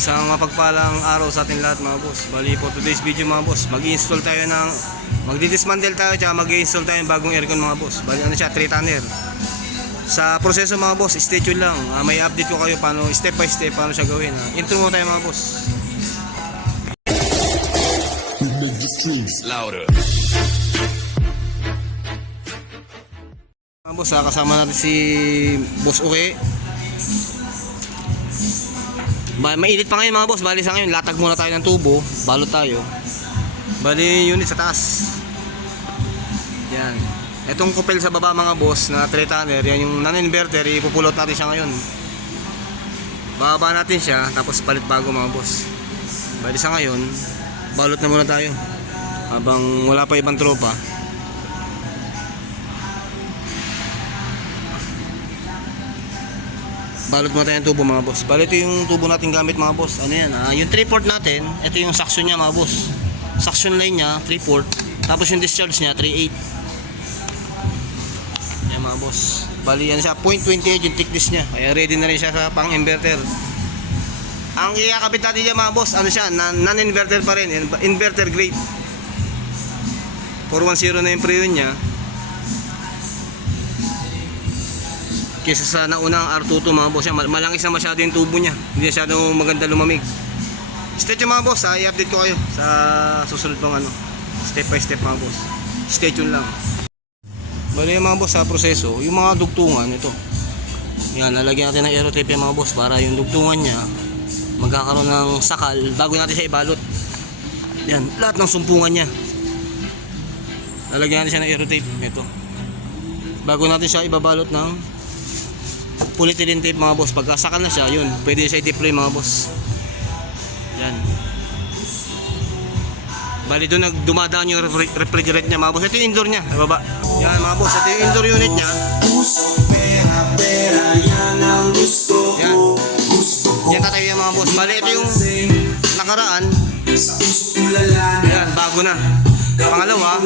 Isang mapagpalang araw sa ating lahat mga boss. Bali po today's video mga boss, mag-install tayo ng magdi-dismantle tayo tsaka mag-install tayo ng bagong aircon mga boss. Bali ano siya, 3-tonner. Sa proseso mga boss, stay tuned lang. May update ko kayo paano step by step paano siya gawin. Intro mo tayo mga boss. Louder. Mga boss, kasama natin si Boss Uke. Mainit pa ngayon mga boss. Bali sa ngayon, latag muna tayo ng tubo. Balot tayo. Bali unit sa taas. Yan. Etong kupel sa baba mga boss na 3-tonner, yan yung non-inverter, ipupulot natin siya ngayon. Bababa natin siya, tapos palit bago mga boss. Bali sa ngayon, balot na muna tayo. Habang wala pa ibang tropa. Balot mo tayo ng tubo mga boss. Bali ito yung tubo natin gamit mga boss. Ano yan? Yung 3-port natin, ito yung suction niya mga boss. Suction line niya, 3-port. Tapos yung discharge niya, 3/8. Yan mga boss. Bali yan siya, 0.28 yung thickness niya. Kaya ready na rin siya sa pang inverter. Ang ikakabit natin dyan mga boss, ano siya, non-inverter pa rin. Inverter grade. 410 na yung preyon niya. Kesa sa naunang R22 mga boss, malangis na masyado yung tubo niya. Hindi masyado maganda lumamig. Stay tuned mga boss, i-update ko kayo sa susunod pang step by step mga boss. Stay tuned lang. Bali mga boss, sa proseso, yung mga dugtungan ito. Yan, lalagyan natin ng aerotape yung mga boss para yung dugtungan niya magkakaroon ng sakal bago natin siya ibalot. Yan, lahat ng sumpungan niya. Lalagyan natin siya ng aerotape ito. Bago natin siya ibabalot ng polyethylene tape mga boss. Pagka sakal na siya, yun, pwede siya i-deploy mga boss. Yan. Bali doon dumadaan yung refrigerant niya mga boss. Ito yung indoor niya, baba. Yan mga boss, ito yung indoor unit niya. Yan. Yan tatayo yan mga boss. Bali ito yung nakaraan. Yan, bago na. Pangalawa,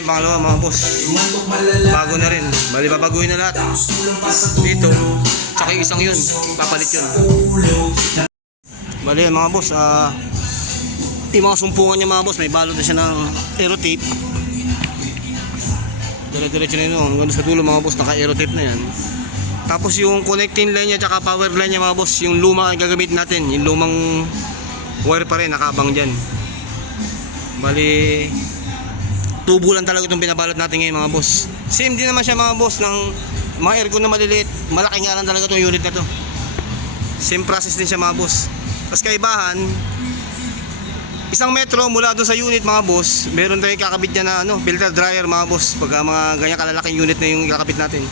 pangalawa mga boss, bago na rin. Bali babaguhin na lahat dito, tsaka yung isang yun, papalit yun. Bali mga boss, yung mga sumpungan niya mga boss, may balot na siya ng aerotape. Dire-diretso na yun, hanggang sa dulo mga boss, naka aerotape na yan. Tapos yung connecting line niya tsaka power line niya mga boss, yung luma ang gagamitin natin, yung lumang wire pa rin nakabang dyan. Bali tubo lang talaga itong binabalot natin ngayon mga boss. Same din naman siya mga boss ng mga aircon na maliliit. Malaki nga lang talaga itong unit na to. Same process din siya mga boss. Tapos kaibahan, 1 metro mula doon sa unit mga boss, meron tayong kakabit niya na filter dryer mga boss. Pag mga ganyan kalalaking unit na yung kakabit natin.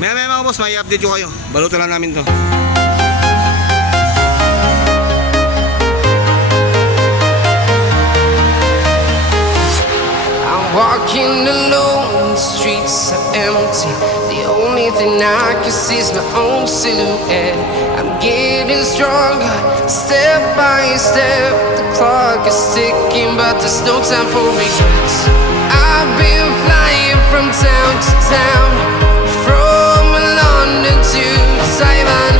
Maya mga boss, may update ko kayo. Balutan lang namin to. Walking alone, the streets are empty. The only thing I can see is my own silhouette. I'm getting stronger, step by step. The clock is ticking, but there's no time for regrets. I've been flying from town to town, from London to Taiwan.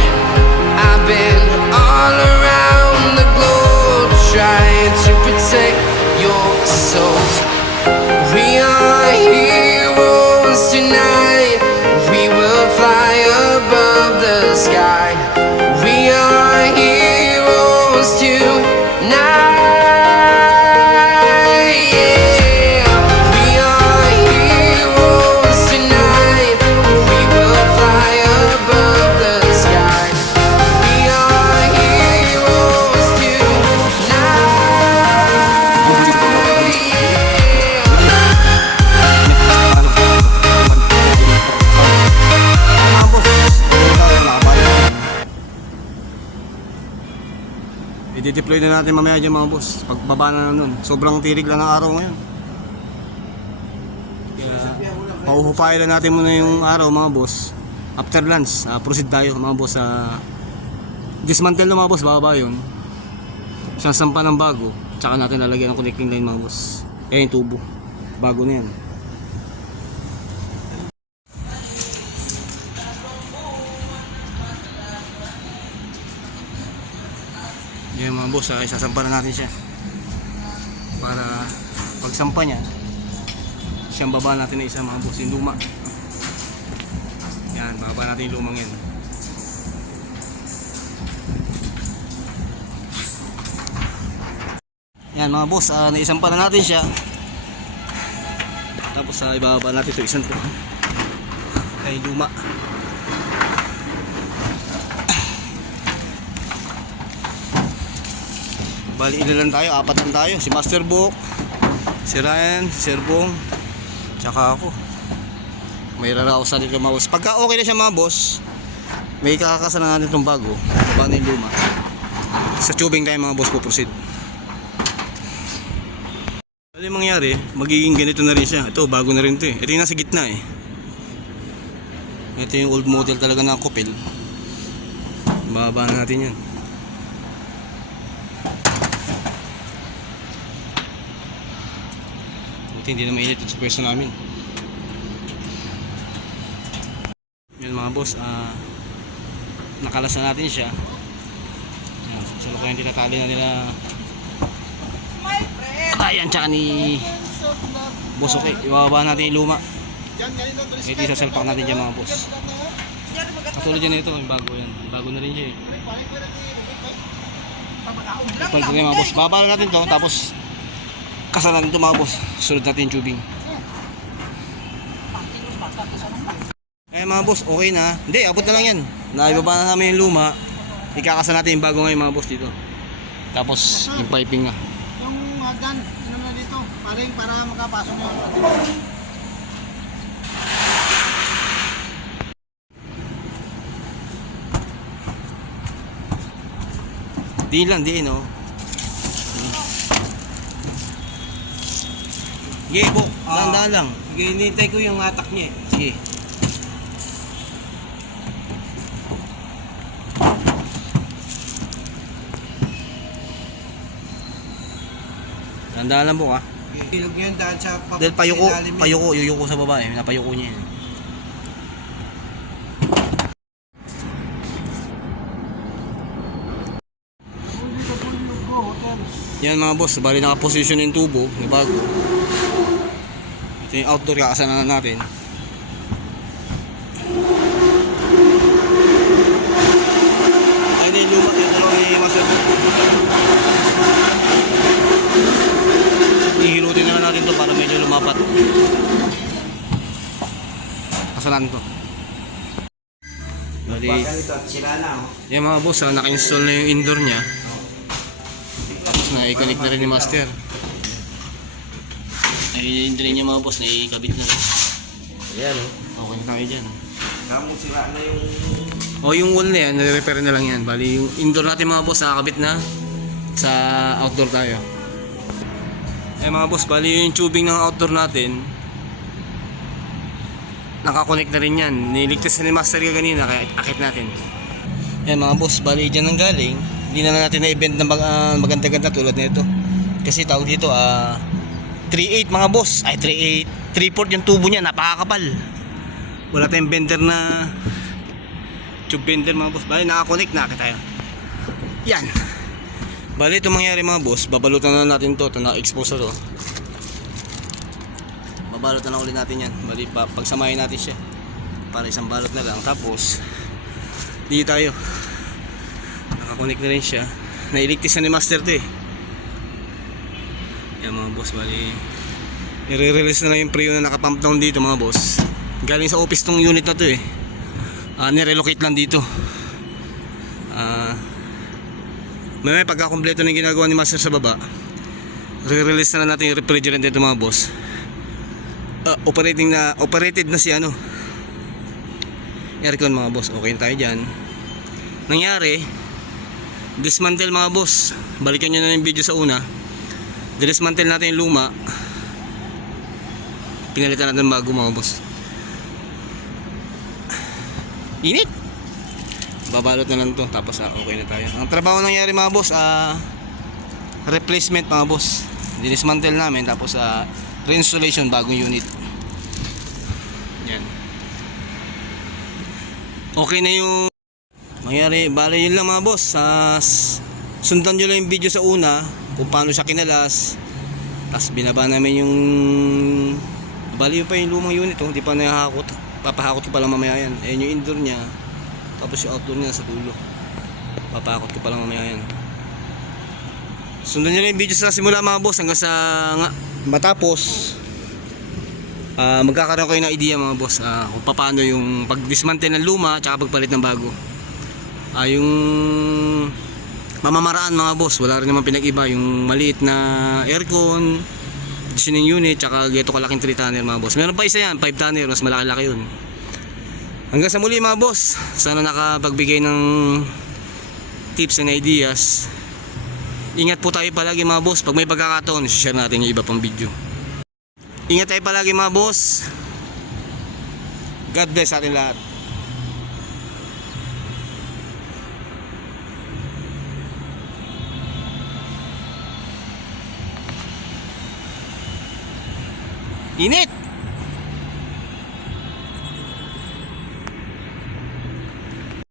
I've been all around the globe, trying to protect your soul. We are heroes tonight. We will fly above the sky. We are heroes tonight. Yeah. We are heroes tonight. We will fly above the sky. We are heroes tonight. I-deploy na natin mamaya dyan mga boss. Pagbaba na nun, sobrang tirig lang ng araw ngayon. Kaya pauhupayan lang natin muna yung araw mga boss. After lunch, proceed tayo mga boss sa dismantle na mga boss. Bababa yun, isang sampa ng bago, tsaka natin lalagyan ng connecting line mga boss. Yan yung tubo, bago na yan. Yan mga boss, isasampa na natin siya. Para pagsampa niya, siyang baba natin na isa mga boss, yung luma. Yan, baba natin yung lumang yan. Yan mga boss, naisampa na natin siya. Tapos ibababa natin ito isang to. Ay luma. Bali ilan tayo, 4 lang tayo. Si Master Book, si Ryan, si Sir Bong, tsaka ako. May raraos natin kay mga boss. Pagka okay na siya mga boss, may kakakasan na natin itong bago. Paano yung luma? Sa tubing tayo mga boss po proceed. Ano yung mangyari, magiging ganito na rin siya. Ito, bago na rin ito eh. Ito yung nasa gitna eh. Ito yung old model talaga na kupil. Bababa na natin yan. Buti hindi na mainit ito sa pwesto namin. Yan mga boss, nakalas na natin siya. Yan, sa lukayan tinatali na nila Ryan tsaka ni Busuki. Ibababa natin yung luma. Ito isasalpak natin dyan mga boss. Katulad yan ito, bago yan. Bago na rin siya eh. Ipalitan na yung mga boss. Bababa na natin to, tapos kasalan ito mga boss. Sunod natin yung tubing. Eh mga boss, okay na. Hindi, abot na lang yan. Naibaba na namin yung luma. Ikakasal natin yung bago ngayon mga boss dito. Tapos yung piping nga. Yung hagdan, ano na dito, paring para makapasok yung Di lang, di no. Sige, Bok. Dahan-dahan lang. Sige, hinihintay ko yung atak niya eh. Sige. Dahan-dahan lang, Bok ah. Ilog niya yun dahil sa Dahil yuyuko sa baba eh. Napayuko niya eh. Yan mga boss, bali naka-position yung tubo, yung bago. Ito yung outdoor kakasanan natin. Ayun yung luma, yung dalawa ni Master. Ihilutin na natin to para medyo lumapat. Kasanan to. Bali, yan mga boss, naka-install na yung indoor niya. Na-connect na rin ni Master. Ay, hindi rin niya mga boss, naikabit na rin. Ayan o. Okay na tayo dyan. Kamu sira na yung... O yung wall na yan, nare-repair na lang yan. Bali, yung indoor natin mga boss, nakakabit na. Sa outdoor tayo. Eh mga boss, bali yung tubing ng outdoor natin, nakakonect na rin yan. Niligtas na ni Master ka kanina, kaya akit natin. Eh mga boss, bali dyan ang galing. Hindi na natin na-event na maganda-ganda tulad nito. Kasi tawag dito 3/8 mga boss. Ay 3/8, 3/4 yung tubo niya, napakakapal. Wala tayong bender na tube bender mga boss. Bali naka-connect na tayo. Yan. Bali ito mangyari mga boss, babalutan na natin to, naka-expose na to. Babalutan na ulit natin yan. Bali pagsamahin natin siya. Para isang balot na lang. Tapos dito tayo. Nakakonect na rin siya. Nailigtis na ni Master to eh. Yan mga boss, bali i-release na lang yung preo na nakapump down dito mga boss. Galing sa office tong unit na to eh. Nirelocate lang dito. May pagkakompleto na yung ginagawa ni Master sa baba, re-release na natin yung refrigerant dito mga boss. Operated na si aircon mga boss. Okay na tayo dyan. Nangyari, dismantle mga boss. Balikan nyo na yung video sa una. Dismantle natin yung luma, pinalitan natin bago mga boss. Init. Babalot na lang to, tapos okay na tayo. Ang trabaho nangyari mga boss, replacement mga boss. Dismantle namin, tapos reinstallation bagong unit. Yan. Okay na yung mangyari. Bale yun lang mga boss. Sundan nyo lang yung video sa una kung paano siya kinalas. Tapos binaba namin yung bali pa yung lumang unit, hindi pa nahahakot. Papahakot ko pa lang mamaya yan. Ayan yung indoor niya. Tapos yung outdoor niya sa dulo. Papahakot ko pa lang mamaya yan. Sundan nyo lang yung video sa simula mga boss hanggang sa matapos. Magkakaroon kayo ng idea mga boss kung paano yung pag-dismantle ng luma at pagpalit ng bago. Yung mamamaraan mga boss, wala rin naman pinag-iba. Yung maliit na aircon, conditioning unit, tsaka geto kalaking 3 tonner mga boss. Meron pa isa yan, 5 tonner, mas malaki-laki yun. Hanggang sa muli mga boss, sana nakapagbigay ng tips and ideas. Ingat po tayo palagi mga boss. Pag may pagkakataon, share natin yung iba pang video. Ingat tayo palagi mga boss. God bless sa atin lahat. Init!